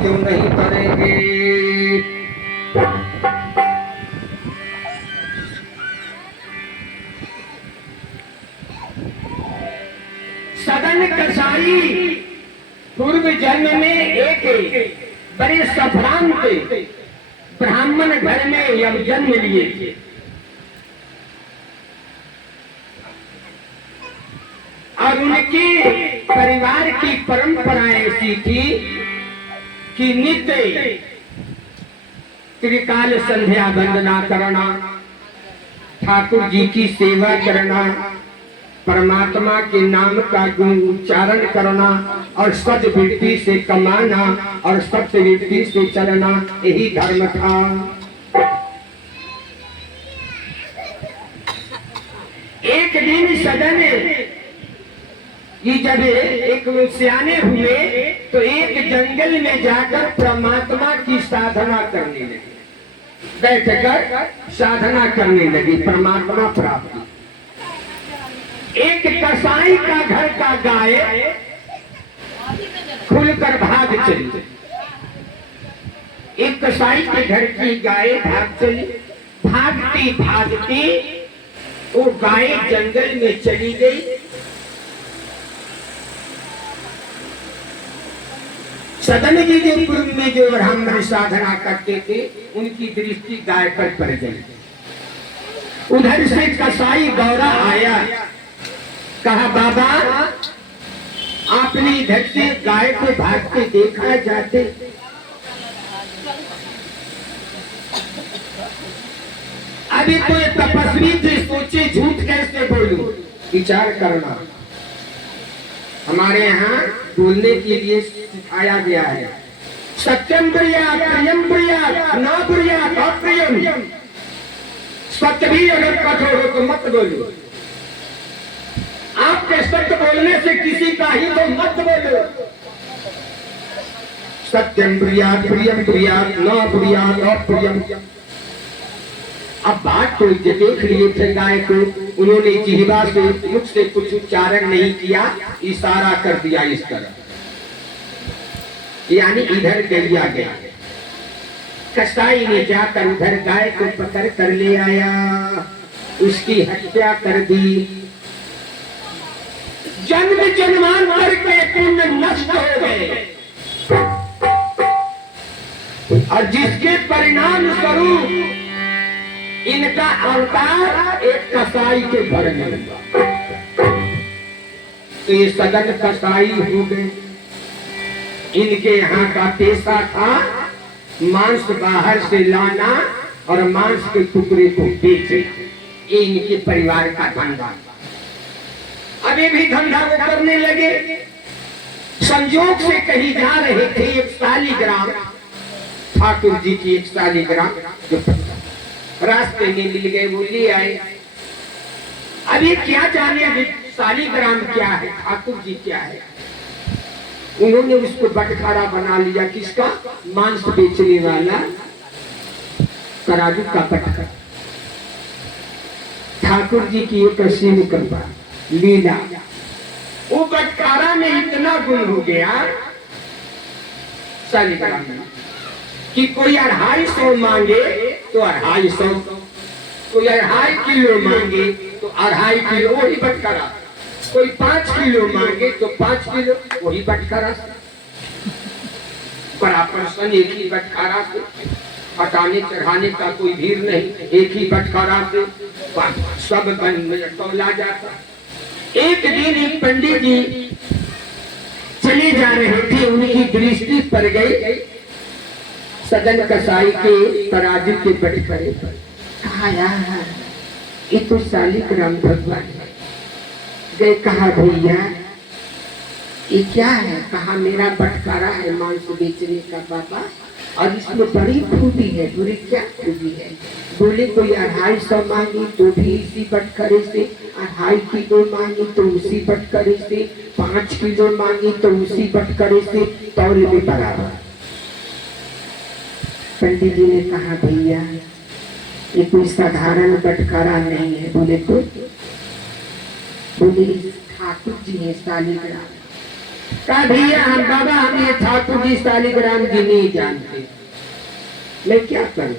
क्यों नहीं करेंगे। सदन कसाई पूर्व जन्म में एक बड़े सभ्रांत ब्राह्मण घर में जब जन्म लिए थे, और उनके परिवार की परंपरा ऐसी थी कि नित्य त्रिकाल संध्या वंदना करना, ठाकुर जी की सेवा करना, परमात्मा के नाम का गुण उच्चारण करना और सद्वृत्ति से कमाना और सत्यवृत्ति से चलना, यही धर्म था। एक दिन सदन ये जब एक सियाने हुए तो एक जंगल में जाकर परमात्मा की साधना करने लगे, बैठकर साधना करने लगी, परमात्मा प्राप्ति। एक कसाई का घर का गाय खुलकर भाग चली, एक कसाई के घर की गाय भाग चली। भागती भागती वो गाय जंगल में चली गई। सदन जी के पूर्व में जो ब्राह्मण साधना करते थे उनकी दृष्टि गाय पर पड़ गई। उधर से कसाई दौड़ा आया, कहा बाबा आपने इधर से गाय को भागते देखा जाते। अभी कोई तपस्वी थे, सोचे झूठ कैसे बोलूं, विचार करना। हमारे यहाँ बोलने के लिए सिखाया गया है, सत्यम ब्रियात प्रियम ब्रियात न ब्रियात अप्रियम। सत्य भी अगर कठोर हो तो मत बोलो, आपके सत्य बोलने से किसी का ही तो मत बोलो। सत्यम ब्रियात प्रियम ब्रियात न ब्रियात अप्रियम। अब बात तो देख लिए थे गाय को, उन्होंने जिह्वा से मुख से कुछ उच्चारण नहीं किया, इशारा कर दिया इस तरह, यानी इधर गैया गया। कसाई ने जाकर उधर गाय को पकड़ कर ले आया, उसकी हत्या कर दी। जन्म जन्मांतर के पुण्य नष्ट हो गए और जिसके परिणाम स्वरूप इनका अवतार एक कसाई के घर में हुआ। तो ये सदन कसाई हो गए। इनके यहाँ का पेशा था मांस बाहर से लाना और मांस के टुकड़े को बेचे, ये इनके परिवार का धंधा। अभी भी धंधा वो करने लगे। संयोग से कहीं जा रहे थे, एक शालिग्राम, ठाकुर जी की एक शालिग्राम जो रास्ते में मिल गए, वो ले आए। अभी क्या जाने शालिग्राम क्या है, ठाकुर जी क्या है। उन्होंने उसको बटखारा बना लिया, किसका, मांस बेचने वाला कराजू का बटखारा। ठाकुर जी की एक असीम कृपा लीला, वो बटखारा में इतना गुण हो गया शालिग्राम में कि कोई 250 मांगे तो 250, कोई 2.5 किलो मांगे तो 2.5 किलो वही बटखारा, कोई 5 किलो मांगे तो 5 किलो वही बटखारा। बराबर एक ही बटखारा से, हटाने चढ़ाने का कोई भीड़ नहीं, एक ही बटखारा से सब तौला जाता। एक दिन एक पंडित जी चले जा रहे थे, उनकी दृष्टि पड़ गई सदन कसाई के तराजू के बटखारे पर। कहा यार ये तो शालिग्राम भगवान है। गए, कहा भैया ये क्या है। कहा मेरा बटखारा है मांस बेचने का बाबा, और इसमें बड़ी खूबी है। बोले क्या खूबी है। बोले कोई 250 मांगी तो भी इसी बटखारे से, 2.5 किलो मांगी तो उसी बटखारे से, 5 किलो मांगी तो उसी बटखारे से, तौल में बराबर। पंडित जी ने कहा भैया ये कोई साधारण बटखारा नहीं है। बोले तो, बोले ठाकुर जी है शालिग्राम, कहा भैया हम बाबा हम ये ठाकुर जी शालिग्राम जी नहीं जानते, मैं क्या करूं?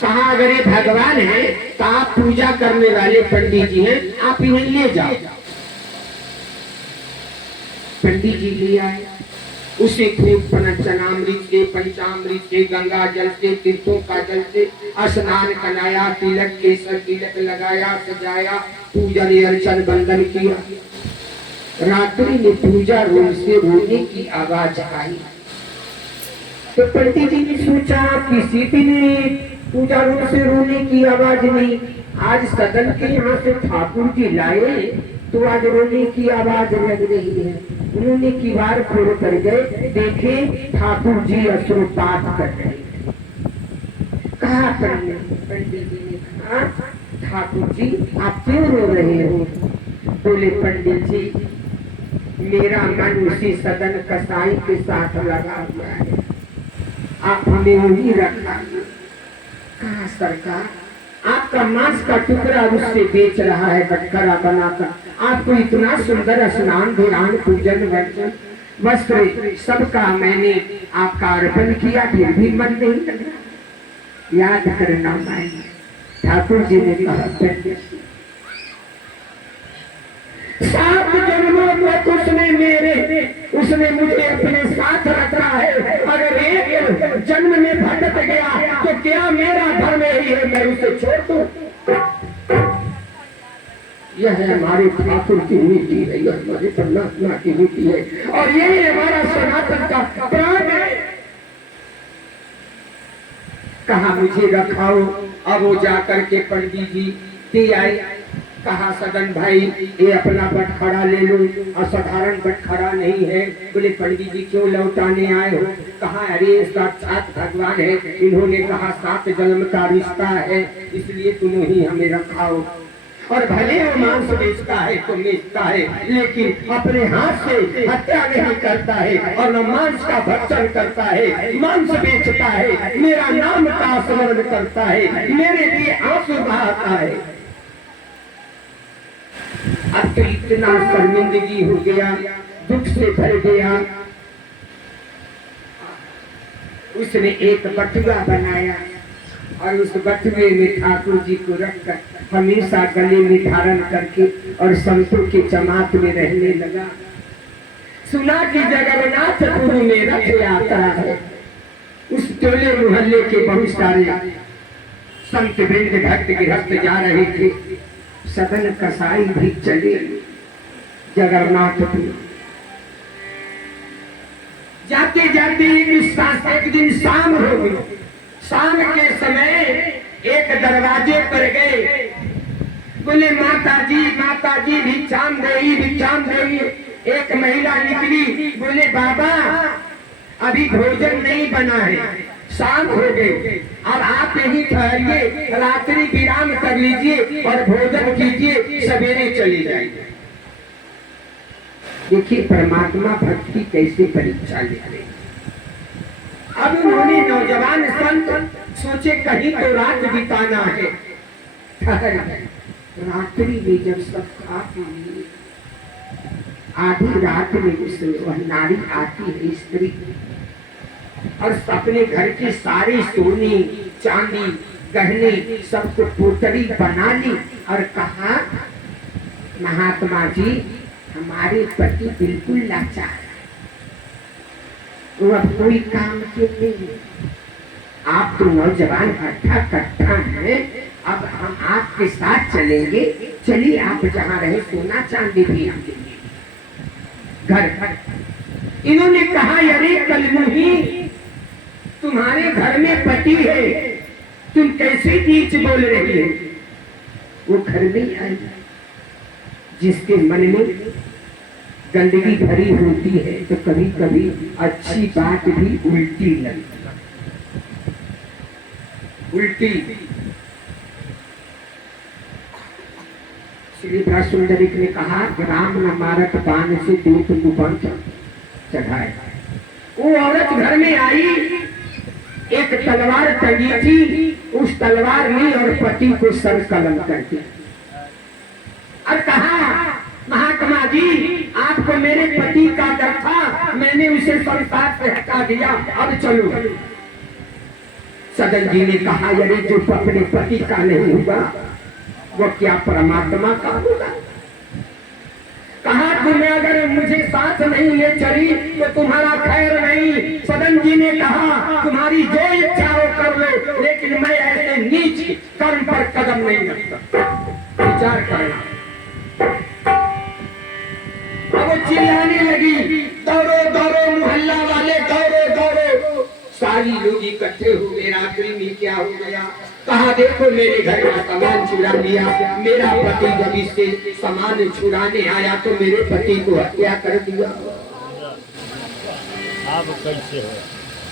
कहा अगर ये भगवान है तो आप पूजा करने वाले पंडित जी हैं, आप इन्हें ले जाओ। पंडित जी ले आए, उसे खूब पंचामृत से, पंचामृत से, गंगा जल से, तीर्थों का जल से स्नान कराया, तिलक केसर तिलक लगाया, सजाया, पूजन अर्चन वंदन किया। रात्रि में पूजा रूम से रोने की आवाज आई तो पंडित जी ने सोचा किसी दिन पूजा रूम से रोने की आवाज नहीं, आज सदन के यहाँ से ठाकुर जी लाए तो आज रोने की आवाज लग रही है। उन्होंने किवाड़ खोल कर गए, देखे ठाकुर जी अश्रुपात कर रहे। कहा पंडित जी ने कहा ठाकुर जी आप क्यों रो रहे हो? बोले पंडित जी मेरा मन उसी सदन कसाई के साथ लगा हुआ है, आप हमें वही रखा। कहा सरकार आपका मांस का टुकड़ा उससे बेच रहा है बटखरा बनाकर, आपको इतना सुंदर स्नान ध्यान पूजन वर्जन वस्त्र सबका मैंने आपका अर्पण किया, फिर भी मन नहीं लगा, याद करना मायने। ठाकुर जी ने कहा 7 जन्मों तक उसने मुझे अपने साथ रखा है, अगर एक जन्म में भटक गया तो क्या मेरा धर्म यही है मैं उसे छोड़ दूं? यह है हमारे ठाकुर की नीति है, यह हमारे परमात्मा की नीति है और यही हमारा सनातन का प्राण है। कहा मुझे रखाओ। अब वो जाकर के पंडित जी दी आई, कहा सदन भाई ये अपना बटखरा ले लो, असाधारण बटखरा नहीं है। बोले पंडित जी क्यों लौटाने आए हो? कहा अरे साक्षात भगवान है, इन्होंने कहा 7 जन्म का रिश्ता है इसलिए तुम ही हमें रखाओ। और भले वो मांस बेचता है तो बेचता है, लेकिन अपने हाथ से हत्या नहीं करता है और न मांस का भक्षण करता है, मांस बेचता है, मेरा नाम का स्मरण करता है, मेरे लिए आंसू बहाता है। अब तो इतना शर्मिंदगी हो गया, दुख से भर गया, उसने एक बटुआ बनाया और उस बटुए में ठाकुर जी को रखकर हमेशा गले में धारण करके और संतों के जमात में रहने लगा। सुना कि जगन्नाथपुर में रथ आता है, उस टोले मोहल्ले के बहुत सारे संत वृंद भक्त गृहस्थ जा रहे थे, सदन कसाई भी चले जगन्नाथपुर। जाते जाते एक दिन शाम हो गई। शाम के समय एक दरवाजे पर गए, बोले माता जी भिक्षाम देई भिक्षाम देई। एक महिला निकली, बोले बाबा अभी भोजन नहीं बना है, शाम हो गई, अब आप यहीं ठहरिए, रात्रि विराम कर लीजिए और भोजन कीजिए, सवेरे चले जाइए। देखिए परमात्मा भक्ति कैसे परीक्षा ले रहे। अब उन्होंने नौजवान संत सोचे कहीं तो रात बिताना है, रात्रि में जब सब खा पी आधी रात में वह नारी आती है स्त्री और अपने घर की सारी सोनी चांदी गहने सबको पोटरी बना ली और कहा महात्मा जी हमारे पति बिल्कुल लाचार है, वो अब कोई काम के नहीं, आप तो नौजवान हट्ठा कट्ठा हैं, अब हम आपके साथ चलेंगे, चलिए आप जहाँ रहे सोना चांदी भी हम देंगे। घर इन्होंने कहा अरे कलमुही तुम्हारे घर में पति है, तुम कैसे नीच बोल रही हो? वो घर में आई, जिसके मन में गंदगी भरी होती है तो कभी कभी अच्छी बात भी उल्टी लगती, उल्टी। श्री भा सुंदरी ने कहा राम न मारत बाण से दूत मुबन चढ़ाए। वो औरत घर में आई, एक तलवार टंगी थी, उस तलवार ने और पति को संकलन कर दिया और कहा महात्मा जी आप आपको मेरे पति का डर था, मैंने उसे संसार से हटा दिया, अब चलो। सदन जी ने कहा, यदि जो अपने पति का नहीं हुआ वो क्या परमात्मा का होगा? कहा, तुम्हें अगर मुझे साथ नहीं ले चली तो तुम्हारा खैर नहीं। सदन जी ने कहा, तुम्हारी जो इच्छा हो कर लो, लेकिन मैं ऐसे नीच कर्म पर कदम नहीं रख सकता। विचार करना। अब वो चिल्लाने लगी, दौड़ो दौड़ो मोहल्ला वाले, दौड़ो दौड़ो। सारी लोग इकट्ठे हो गए, रात्रि में क्या हो गया? कहा, देखो मेरे घर का सामान चुरा लिया। मेरा पति जब इससे सामान छुड़ाने आया तो मेरे पति को हत्या कर दिया। अब कैसे हो?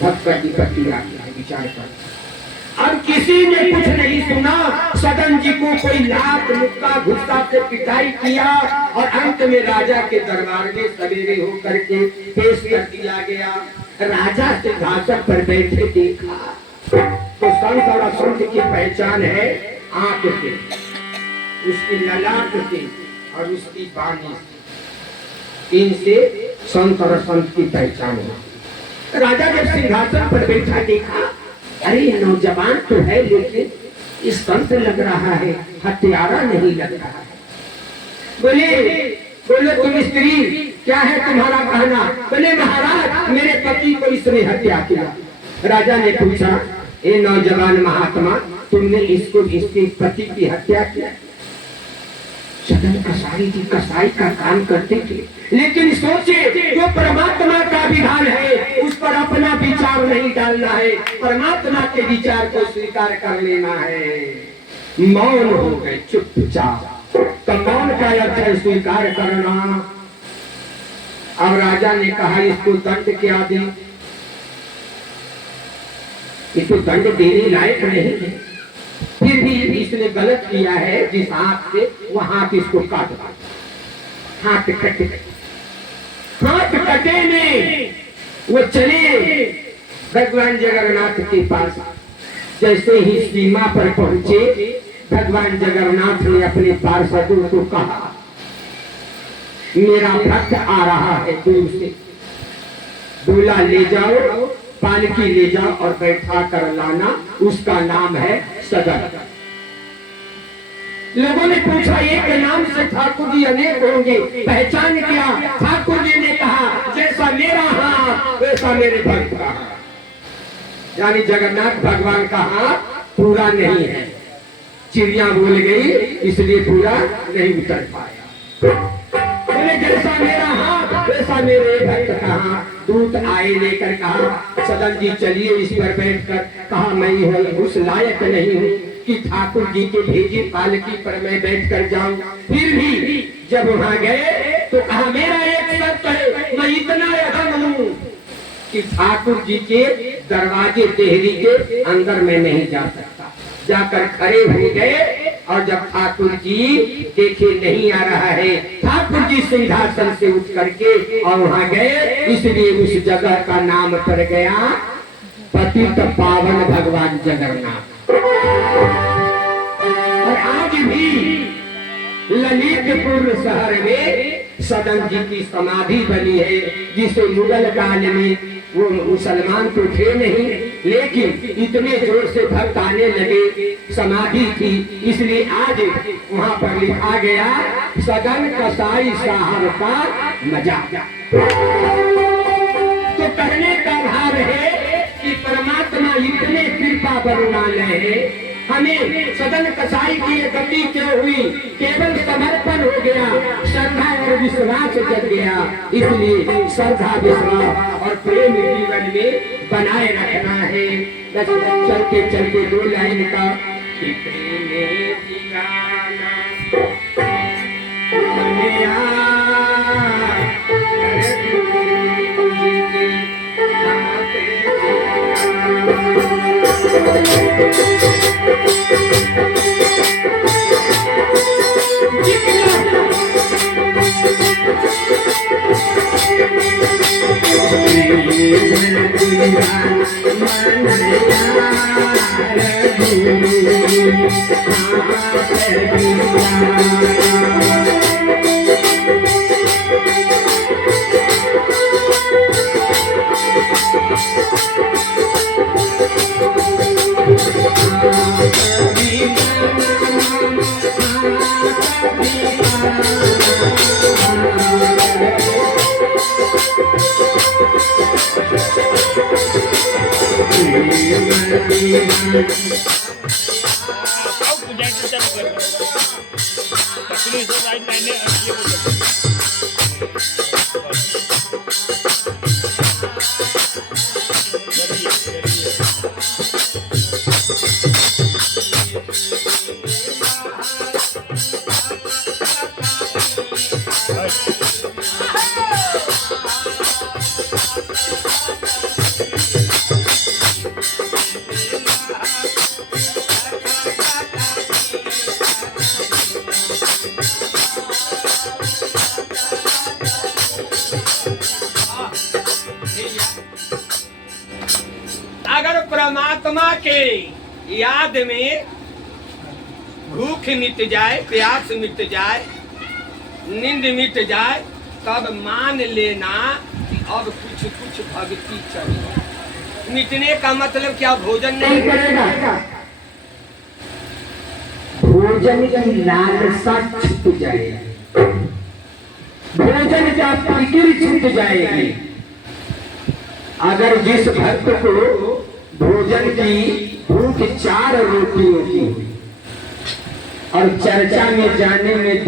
सब पति पति आ गया, विचार कर। अब किसी ने कुछ नहीं सुना। सदन जी को कोई लात मुक्का गुस्सा से पिटाई किया और अंत में राजा के दरबार में सवेरे होकर के पेश कर दिया गया। राजा सिंहासन पर बैठे देखा तो संत और असंत की पहचान है आंख से, उसकी ललाट से और उसकी वाणी से। इनसे संत और असंत की पहचान है। राजा जब सिंहासन पर बैठा देखा, अरे नौजवान तो है लेकिन इस संत लग रहा है, हत्यारा नहीं लग रहा है। बोले तुम स्त्री, क्या है तुम्हारा कहना? बोले महाराज, मेरे पति को इसने हत्या किया। राजा ने पूछा, ए नौजवान महात्मा, तुमने इसको इसके पति की हत्या किया? सदन कसाई जी कसाई का काम करते थे, लेकिन सोचे जो परमात्मा का विधान है उस पर अपना विचार नहीं डालना है, परमात्मा के विचार को स्वीकार कर लेना है। मौन हो गए, चुपचाप। तो मौन का अर्थ है स्वीकार करना। अब राजा ने कहा, इसको दंड क्या दे? इसको दंड देने लायक नहीं है, फिर भी इसने गलत किया है। जिस हाथ से वो हाथ इसको काट दो। हाथ कटे, हाथ कटे में वो चले भगवान जगन्नाथ के पास। जैसे ही सीमा पर पहुंचे, भगवान जगन्नाथ ने अपने पार्षदों को कहा, मेरा भक्त आ रहा है दूर से, दूल्हा ले जाओ, पालकी ले जाओ और बैठा कर लाना, उसका नाम है सदन। लोगों ने पूछा, एक नाम से ठाकुर जी अनेक होंगे, पहचान क्या? ठाकुर जी ने कहा, जैसा मेरा हाथ वैसा मेरे भक्त का हाथ। यानी जगन्नाथ भगवान का हाथ पूरा नहीं है। चिड़िया बोल गई इसलिए पूरा नहीं उतर पाया। बोले जैसा मेरा हाथ वैसा मेरे भक्त का हाथ। दूत आए लेकर कहा, सदन जी चलिए इस पर बैठकर। कहा, मैं उस लायक नहीं हूँ कि ठाकुर जी के भेजे पालकी पर मैं बैठकर जाऊं। फिर भी जब वहां गए तो कहा, मेरा एक शर्त है, मैं इतना अधम हूँ कि ठाकुर जी के दरवाजे देहरी के अंदर में नहीं जा सकता। जाकर खड़े हो गए और जब ठाकुर जी देखे नहीं आ रहा है, ठाकुर जी सिंहासन से उठ करके और वहां गए, इसलिए उस जगह का नाम पड़ गया पतित पावन भगवान जगन्नाथ। और आज भी ललितपुर शहर में सदन जी की समाधि बनी है, जिसे मुगल काल में वो मुसलमान तो थे नहीं, लेकिन इतने जोर से भक्त आने लगे, समाधि थी, इसलिए आज वहाँ पर लिखा गया सदन कसाई साहब का मजा। तो कहने का भाव है कि परमात्मा इतने कृपा बरसाने हैं। हमें सदन कसाई की गति क्यों हुई? केवल समर्पण हो गया, श्रद्धा और विश्वास जग गया। इसलिए श्रद्धा, विश्वास और प्रेम जीवन में बनाए रखना है। बस चलते चलते दो लाइन का कि प्रेम दीवाना अगर परमात्मा के याद में भूख मिट जाए, प्यास मिट जाए, नींद मिट जाए, तब मान लेना कि अब कुछ कुछ भक्ति चाहिए। मिटने का मतलब क्या भोजन नहीं करेगा, भोजन की लालसा छूट जाएगी, भोजन का फिक्र छूट जाएगी। अगर जिस भक्त को भोजन की भूख 4 रोटियों की और चर्चा में जाने में